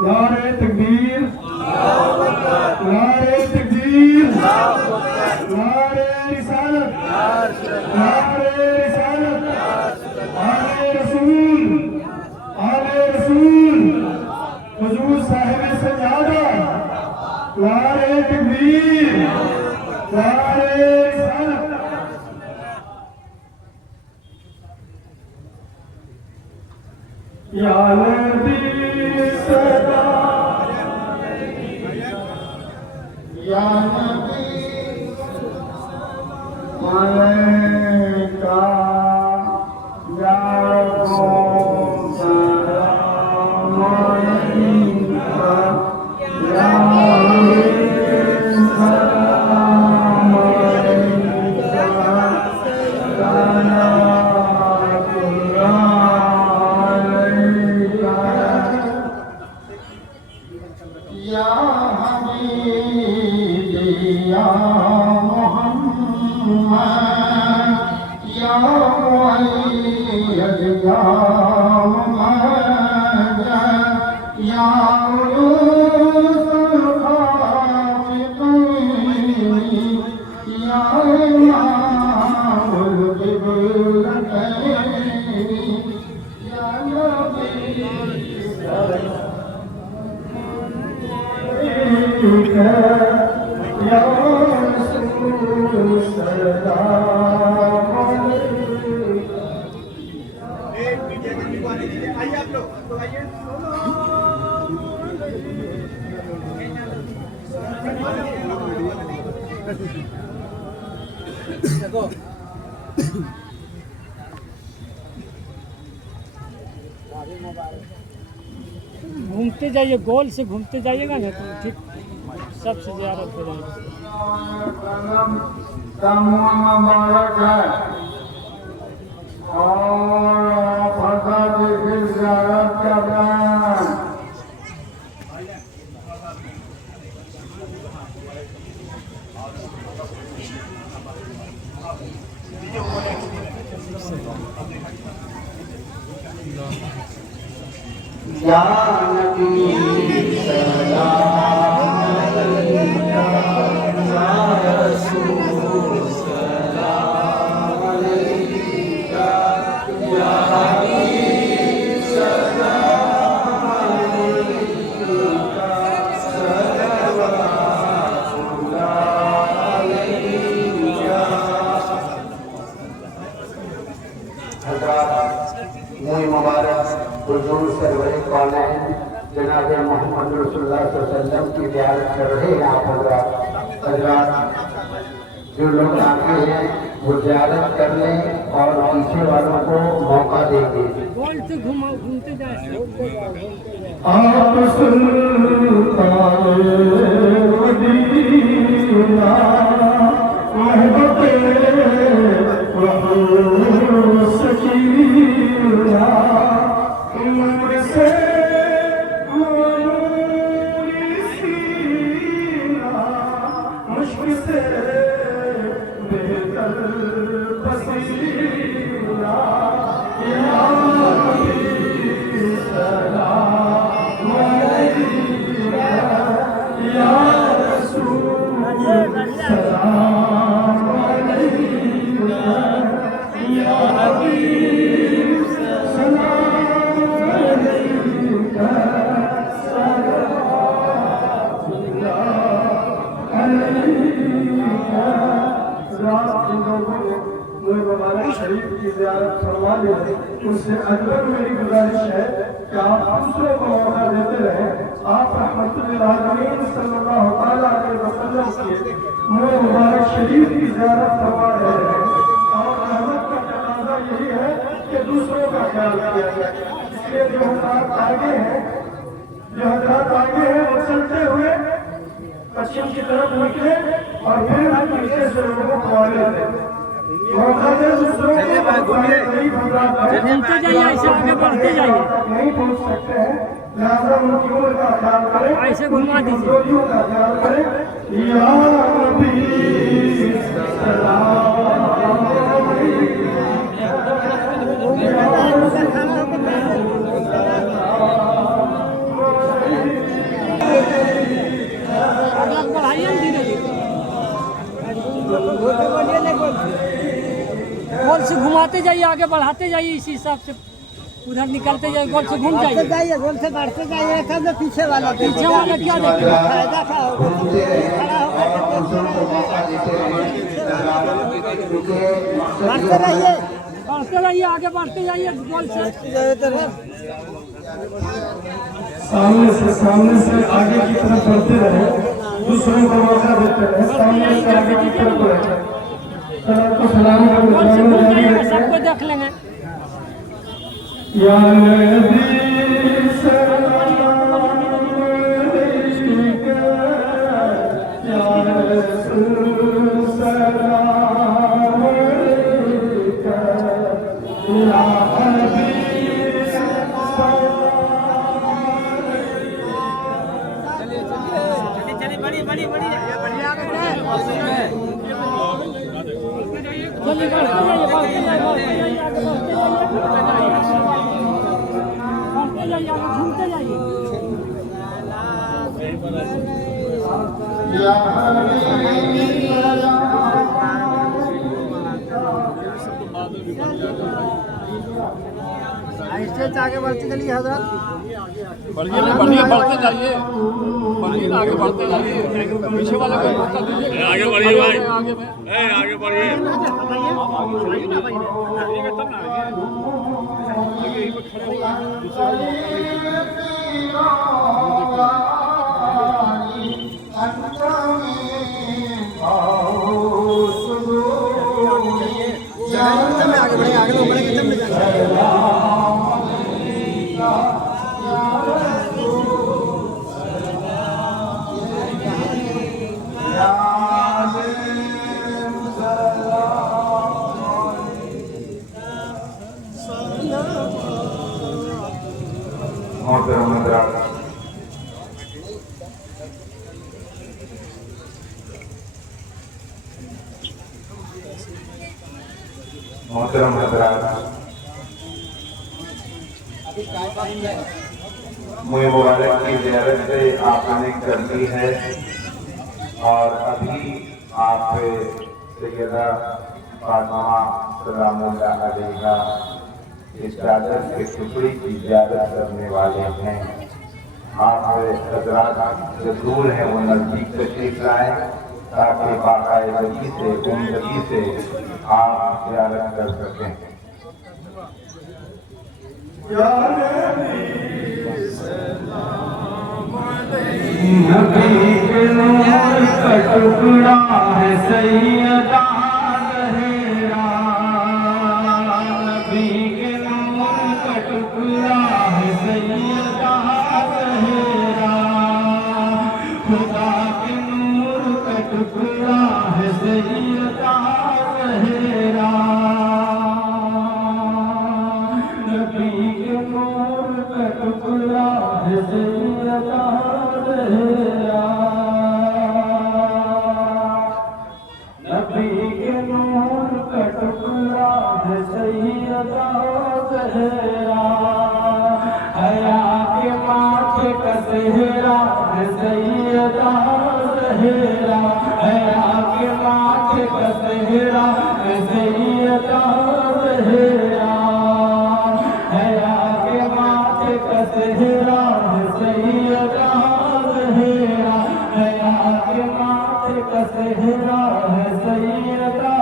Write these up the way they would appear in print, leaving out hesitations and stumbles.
नारे तकबीर, नारे तकबीर, नारे रिसालत, नारे रिसालत, आले रसूल, हुजूर साहिब सजादा, नारे तकबीर, नारे रिसालत। या नबी या नबी मलैका या सलाम अलैका या सलाम अलैका या हबीबी या मुहम्मद या मुअय्यद या मुमज्जद या उलूसल खातिकीन या इमामुल क़िबलतैन या नबी या रसूल सलाम एक मीडिया जल्दी को आने दीजिए। आइए आप लोग तो आइए। देखो घूमते जाइए, गोल से घूमते जाइएगा ना तो ठीक सबसे ज़्यारत हो जाएगी। मुबारक है और फसा जी की ज़ियारत कर रहे हैं। या नबी सलाम अलैका या रसूल सलाम अलैका या हबीब सलाम अलैका सल्लल्लाहु अलैका। मुई मुबारक हुजूर सरवर कौनैन जनाब मोहम्मद रसूलुल्लाह सल्लल्लाहु अलैहि वसल्लम की ज़ियारत कर रहे हैं आप हज़रात। जो लोग आगे हैं वो ज़ियारत कर लें और पीछे वालों को मौका देंगे। गोल से घूमते जाए। आप सुल्तान मदीना मोहब्बते सकीना उम्र से मामूली सीना मुश्क से बेहतर पसीना या नबी सलाम अलैका या रसूल सलाम अलैका या हबीब सलाम अलैका सल्लल्लाहु अलैका। रात के लोगों ने मुझे मुबारक शरीफ की ज़ियारत फरमा ली है। उससे अकबर मेरी गुजारिश है कि आप दूसरों को मौका देते रहे। आप रहमतुल्लिल आलमीन सल्लल्लाहु अलैहि वसल्लम के मुँह मुबारक शरीफ की ज़ियारत करवा रहे हैं और रहमत का तकाज़ा यही है कि दूसरों का ख्याल किया जाए। इसलिए जो हज़रात आगे हैं वो चलते हुए पश्चिम की तरफ निकले और फिर पीछे से लोगों को आगे दें। घूमते जाइए, ऐसे आगे बढ़ते जाइए, नहीं पहुंच सकते हैं, लिहाजा उनकी उम्र का ख्याल करें, ऐसे घुमा दीजिए। जोड़ियों का ख्याल करें। या नबी सलाम बढ़ाइए धीरे धीरे, गोल से घुमाते जाइए, आगे बढ़ाते जाइए, इसी हिसाब से उधर निकलते जाइए, गोल से घूम जाइए, गोल से बढ़ते जाइए। तब तो पीछे वाला क्या देखेगा? फायदा क्या होगा? खड़ा होकर बढ़ते रहिए, आगे बढ़ते जाइए गोल से। सामने से आगे की तरफ बढ़ते रहे, दूसरों को मौका देते रहे, सामने से आगे की तरफ बढ़े। तो सलाम गोल से घूम जाइएगा, सबको देख लेंगे। या नबी सलाम अलैका, या रसूल सलाम अलैका, या हबीब सलाम। चलिए बढ़ते जाइए, आगे बढ़ते जाइए, आगे घूमते जाइए। ऐसे आगे बढ़ते चलिए हजरत। बढ़िए बढ़ते जाइए, बढ़िए ना, आगे बढ़ते जाइए, पीछे वाले को मौका दीजिए। आगे बढ़िए भाई, आगे बढ़िए। आगे बढ़े, आगे लोग बढ़ेंगे तब में जाएंगे। मोहतरम हज़रात, मुझे मुबारक की ज़ियारत से आपने कर दी है और अभी आप सैयदा फातिमा सलामुल्लाह अलैहा इस चादर के टुकड़े की ज़ियारत करने वाले हैं। आप हज़रात जो दूर हैं वो नज़दीक तशरीफ लाएं ताकि बाकायदगी से उम्दगी से आप ज़ियारत कर सकें। नबी के नूर का टुकड़ा है सैयदा ज़हरा, नबी के नूर का टुकड़ा है सैयदा ज़हरा, खुदा के नूर का टुकड़ा है सैयदा ज़हरा, नबी के नूर का टुकड़ा है सैयदा ज़हरा, नबी के नूर का टुकड़ा है सैयदा ज़हरा, हया के माथे का सेहरा है सैयदा ज़हरा, हया के माथे का सेहरा है सैयदा ज़हरा, हया के माथे का सेहरा है सैयदा ज़हरा, हया के माथे का सेहरा है सैयदा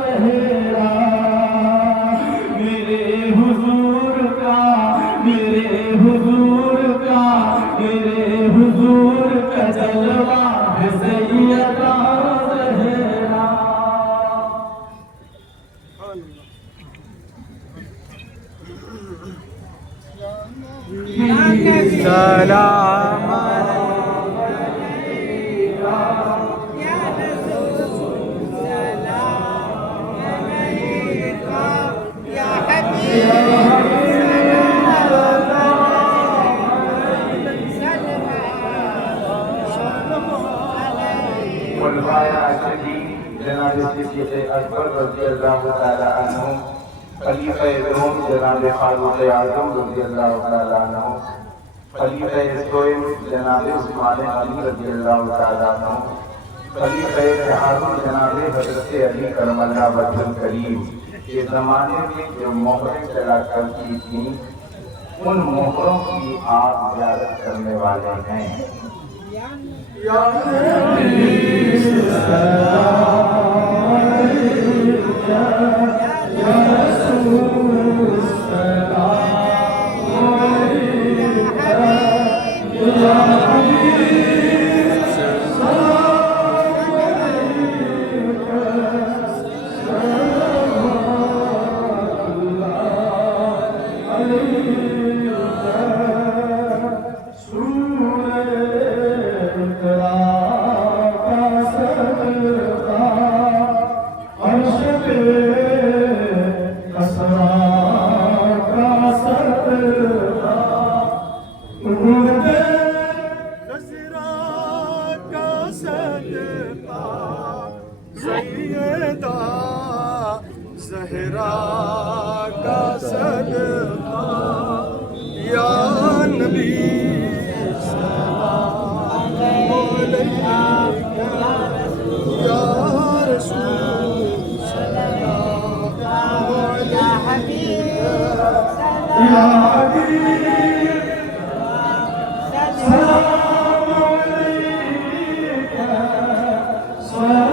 ज़हरा, मेरे हुज़ूर जनाब सिद्दीक़ अकबर रज़ियल्लाहु तआला अन्हु, खलीफ़ा-ए-दोम जनाब फारूक़ आज़म रज़ियल्लाहु तआला अन्हु, खलीफ़ा-ए-सोम जनाब उस्मान गनी रज़ियल्लाहु तआला अन्हु, खलीफ़ा-ए-चार जनाब हज़रत अली करमल्लाह वजहुल करीम के ज़माने में जो मोहरें चला करती थी, उन मोहरों की आप ज़ियारत करने वाले हैं। ज़हरा का सदका या नबी सलाम अलैका या रसूल सलाम अलैका या हबीब सलाम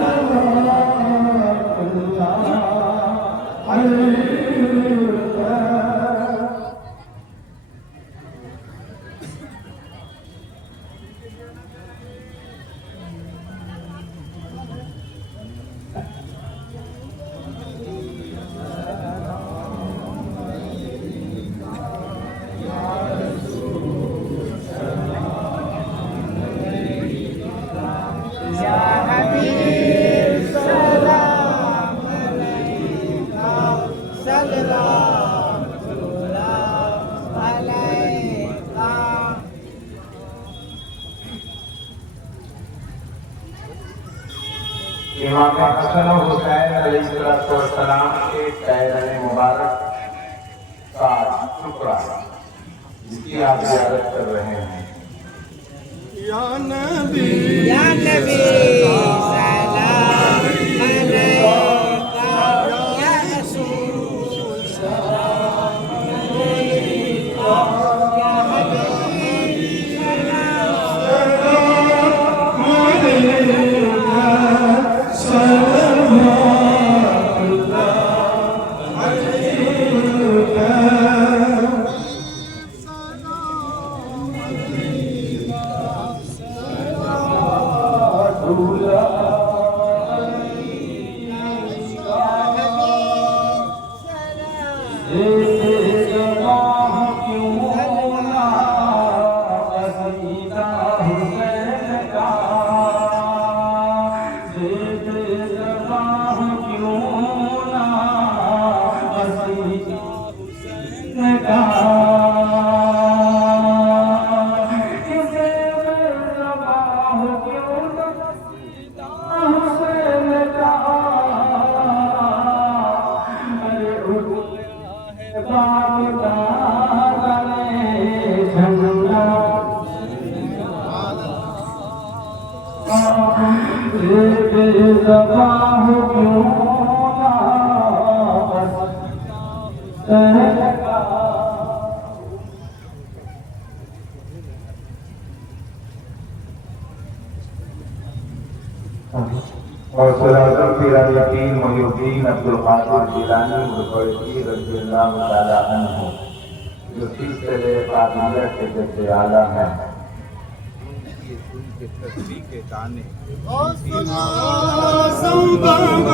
अलैका इमाम हसन और हुसैन अलैहिस्सलाम के पैराने मुबारक का टुकड़ा जिसकी आप ज़ियारत कर रहे हैं। या नबी सलाम अलैका या रसूल सलाम अलैका या हबीब और सलातुल पीरानी मोहिउद्दीन अब्दुल कादिर जिलानी मुर्तज़ी रज़ियल्लाहु तआला अन्हु जो सिलसिले कादिरिया के जद्दे आला हैं, उनके तस्बीह के ताने संभव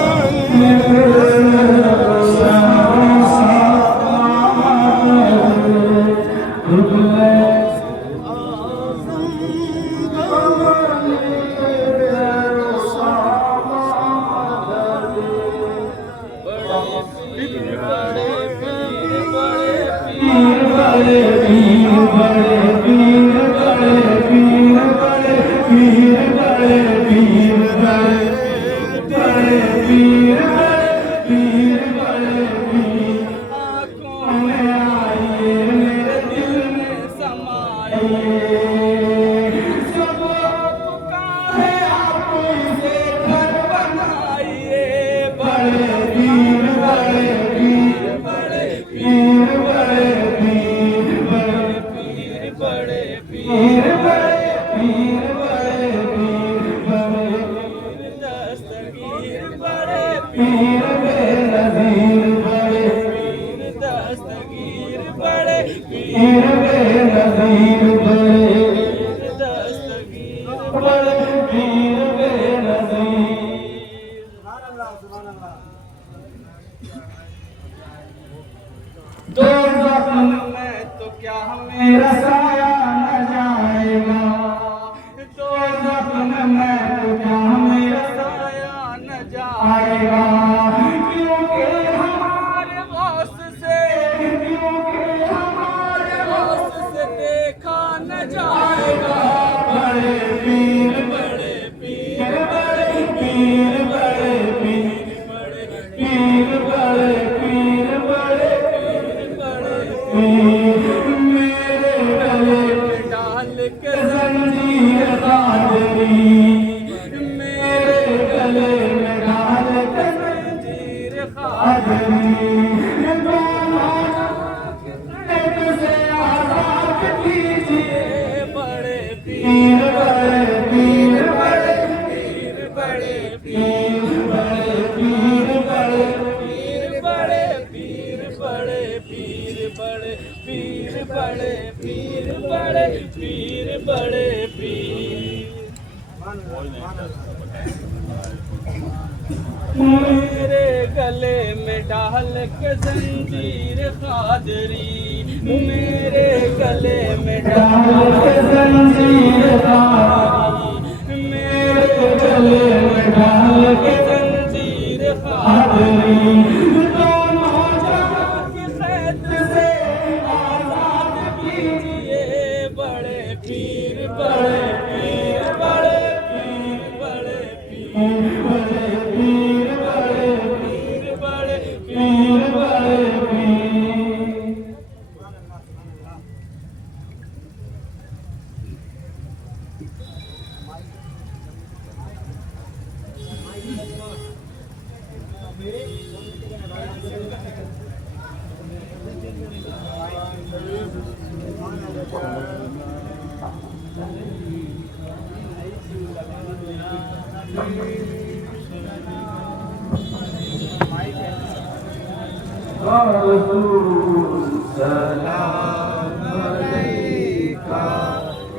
बड़े पीर बड़े पीर बड़े पीर बड़े पीर बड़े पीर बड़े बड़े पीर बड़े पीर बड़े पीर आँखों में आइए मेरे दिल में समाइए सब पुकारे आपको इसे घर बनाइए बड़े पीर बड़े पीर बड़े पीर बड़े पीर बड़े पीर बड़े पीर बड़े पीर बड़े पीर बड़े दस्तगीर बड़े पीर बेनज़ीर बड़े पीर दस्तगीर बड़े पीर बेनज़ीर बड़े दस्तगीर बड़े पीर बेनज़ीर दो ज़ख्म में तो क्या मेरा साया न जाएगा दो ज़ख्म में तो क्या मेरा साया न जाएगा क्योंकि हमारे गौस से क्योंकि हमारे गौस से देखा न जाएगा बड़े पीर बड़े पीर बड़े पीर बड़े पीर बड़े पीर बड़े पीर बड़े मेरे गले पे डाल के ज़ंजीर क़ादरी मेरे गले में डाल के ज़ंजीर क़ादरी एक से आज़ाद कीजिए बड़े पीर बड़े पीर बड़े पीर बड़े पीर बड़े पीर बड़े पीर बड़े पीर बड़े पीर बड़े पीर बड़े पीर बड़े पीर बड़े पीर मेरे गले में डाल के ज़ंजीर क़ादरी मेरे गले में डाल के ज़ंजीर क़ादरी मेरे गले में डाल के ज़ंजीर क़ादरी दोनों जहां की क़ैद से आज़ाद कीजिए बड़े पीर बड़े पीर बड़े पीर बड़े पीर बड़े पीर बड़े पीर बड़े पीर बड़े पीर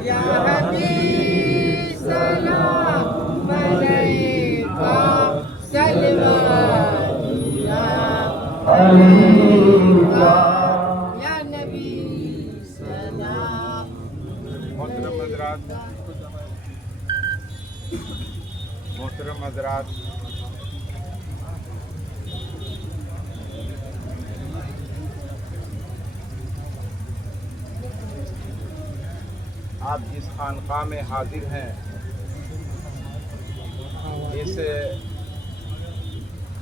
या हबीब सलाम अलैका सलवा या नबी सलाम मोहतरम हज़रात आप जिस खानक़ाह में हाजिर हैं इस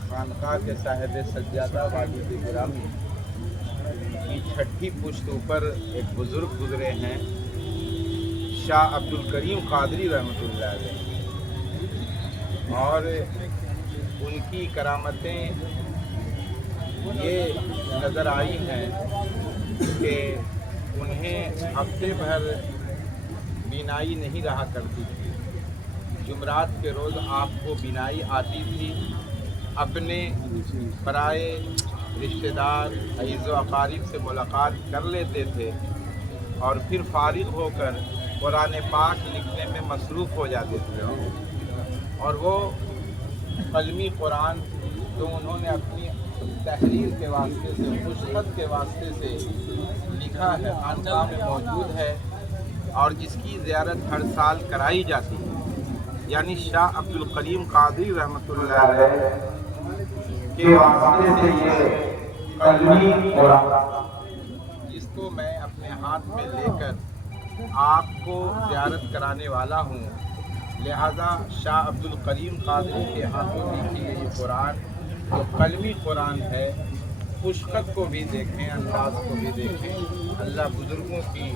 खानक़ाह के साहिब सज्जादा वाजिद गिरामी की छठी पुश्त ऊपर एक बुज़ुर्ग गुज़रे हैं शाह अब्दुल करीम क़ादरी रहमतुल्लाह अलैह और उनकी करामतें ये नज़र आई हैं कि उन्हें हफ्ते भर बीनाई नहीं रहा करती थी। जुमरात के रोज़ आपको बीनाई आती थी। अपने पराए रिश्तेदार अज़ीज़ व अक़ारिब से मुलाकात कर लेते थे और फिर फारिग होकर कुरान पाक लिखने में मसरूफ़ हो जाते थे। और वो कलमी कुरान जो उन्होंने अपनी तहरीर के वास्ते से खुशखत के वास्ते से लिखा है खानक़ाह में मौजूद है और जिसकी ज़ियारत हर साल कराई जाती है, यानी शाह अब्दुल करीम क़ादरी रहमतुल्लाह अलैह के वास्ते से ये कलमी कुरान जिस इसको मैं अपने हाथ में लेकर आपको ज़ियारत कराने वाला हूँ। लिहाजा शाह अब्दुल करीम कादरी के हाथों लिखी ये कुरान जो कलमी कुरान है, पुष्कत को भी देखें, अंदाज को भी देखें। अल्लाह बुजुर्गों की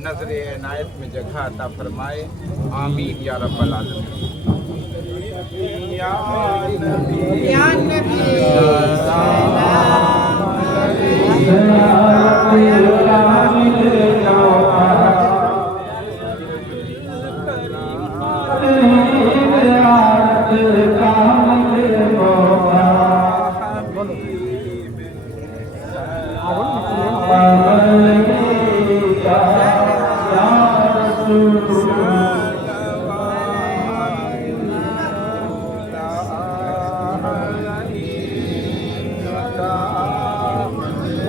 नजर इनायत में जगह अता फरमाए। आमीन या रब्बल आलमीन। या नबी या नबी सलाम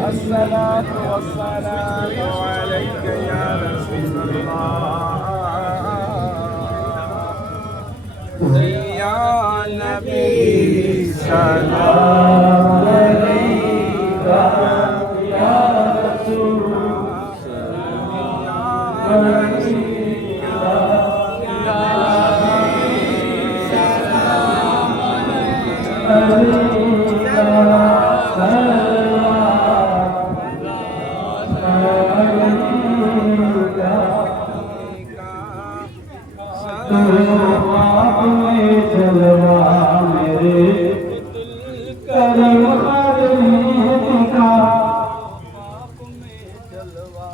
अस्सलातु वस्सलामु अलैका या रसूलल्लाह या नबी सलाम अलैका या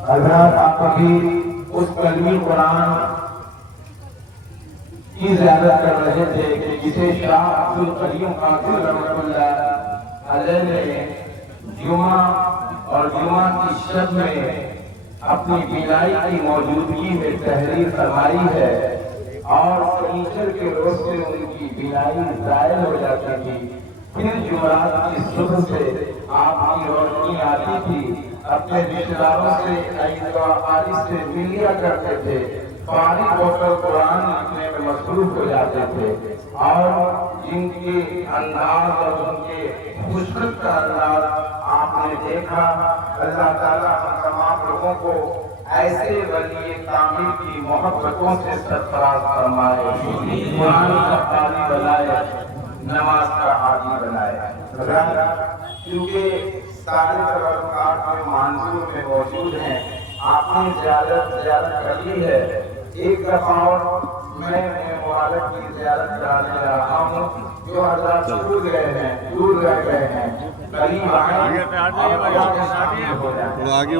अगर आप अभी उस कलमी कुरान की ज़ियारत कर रहे थे कि जिसे शाह अब्दुल करीम कादरी रहमतुल्लाह अलैह ने जुमा और जुमा की शब में अपनी बिलाई की मौजूदगी में तहरीर फरमाई है और शनीचर के रोज से उनकी बिलाई जायल हो जाती थी। फिर जुमरात की सुबह से आपकी रोशनी आती थी। अपने रिश्तेदारों से आइज़ से मिल लिया करते थे, फारिग होकर कुरान लिखने में मसरूफ हो जाते थे और जिनके अंदाज और उनके खुशबू का अंदाज आपने देखा। अल्लाह ताला हम तमाम लोगों को ऐसे वली कामिल की मोहब्बतों से सरफराज फरमाए, कुरान का कारी बनाए, नमाज का आदी बनाए। क्योंकि सारे तबक्कात में मानसूर में मौजूद हैं, आपने ज़ियारत कर ली है। एक दफा और मैं मुबारक की ज़ियारत कराने जा रहा हूँ। जो हज़रात दूर गए हैं, दूर रह गए हैं, करीब आए और आगे